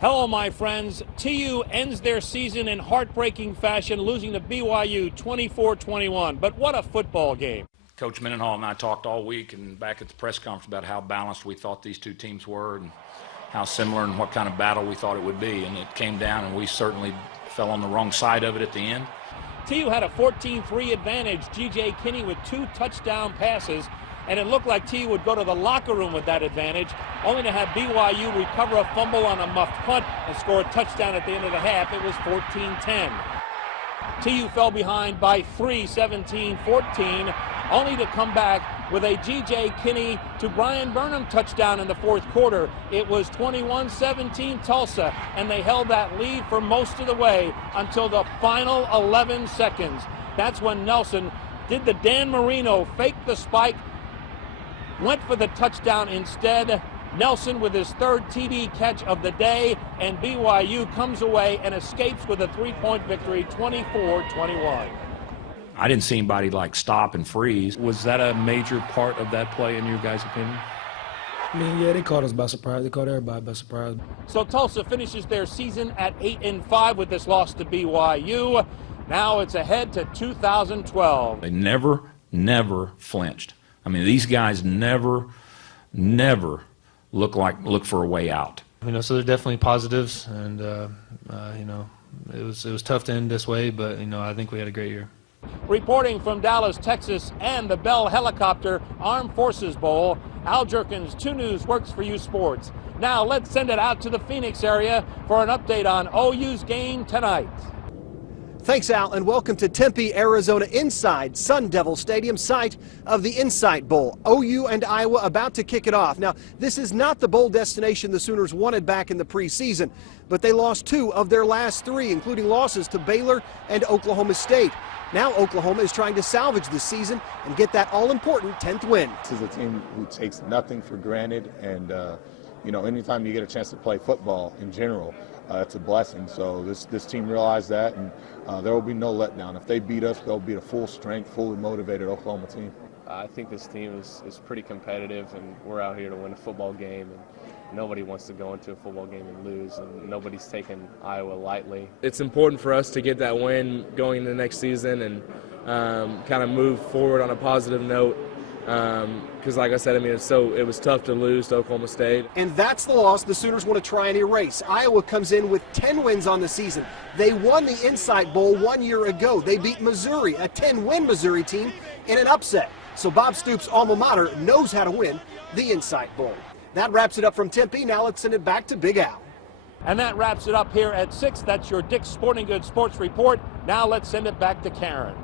Hello, my friends. TU ends their season in heartbreaking fashion, losing to BYU 24-21. But what a football game. Coach Mendenhall and I talked all week and back at the press conference about how balanced we thought these two teams were and how similar and what kind of battle we thought it would be. And it came down, and we certainly fell on the wrong side of it at the end. TU had a 14-3 advantage. G.J. Kinney with 2 touchdown passes, and it looked like TU would go to the locker room with that advantage, only to have BYU recover a fumble on a muffed punt and score a touchdown at the end of the half. It was 14-10. TU fell behind by 3, 17-14, only to come back with a G.J. Kinney to Brian Burnham touchdown in the fourth quarter. It was 21-17 Tulsa, and they held that lead for most of the way until the final 11 seconds. That's when Nelson did the Dan Marino, faked the spike, went for the touchdown instead. Nelson with his 3rd TD catch of the day, and BYU comes away and escapes with a 3-point victory, 24-21. I didn't see anybody like stop and freeze. Was that a major part of that play in your guys' opinion? I mean, yeah, they caught us by surprise. They caught everybody by surprise. So Tulsa finishes their season at 8-5 with this loss to BYU. Now it's ahead to 2012. They never flinched. I mean, these guys never look for a way out. So there's definitely positives, and it was tough to end this way, but I think we had a great year. Reporting from Dallas, Texas, and the Bell Helicopter Armed Forces Bowl, Al Jerkins, 2 News Works for You Sports. Now let's send it out to the Phoenix area for an update on OU's game tonight. Thanks, Al, and welcome to Tempe, Arizona, inside Sun Devil Stadium, site of the Insight Bowl. OU and Iowa about to kick it off. Now, this is not the bowl destination the Sooners wanted back in the preseason, but they lost 2 of their last 3, including losses to Baylor and Oklahoma State. Now Oklahoma is trying to salvage this season and get that all-important 10th win. This is a team who takes nothing for granted, and anytime you get a chance to play football in general, it's a blessing. So this team realized that, and there will be no letdown. If they beat us, they'll beat a full-strength, fully motivated Oklahoma team. I think this team is pretty competitive, and we're out here to win a football game. And nobody wants to go into a football game and lose, and nobody's taking Iowa lightly. It's important for us to get that win going into the next season and kind of move forward on a positive note. Because like I said, it was tough to lose to Oklahoma State. And that's the loss the Sooners want to try and erase. Iowa comes in with 10 wins on the season. They won the Insight Bowl 1 year ago. They beat Missouri, a 10-win Missouri team, in an upset. So Bob Stoops' alma mater knows how to win the Insight Bowl. That wraps it up from Tempe. Now let's send it back to Big Al. And that wraps it up here at 6. That's your Dick's Sporting Goods Sports Report. Now let's send it back to Karen.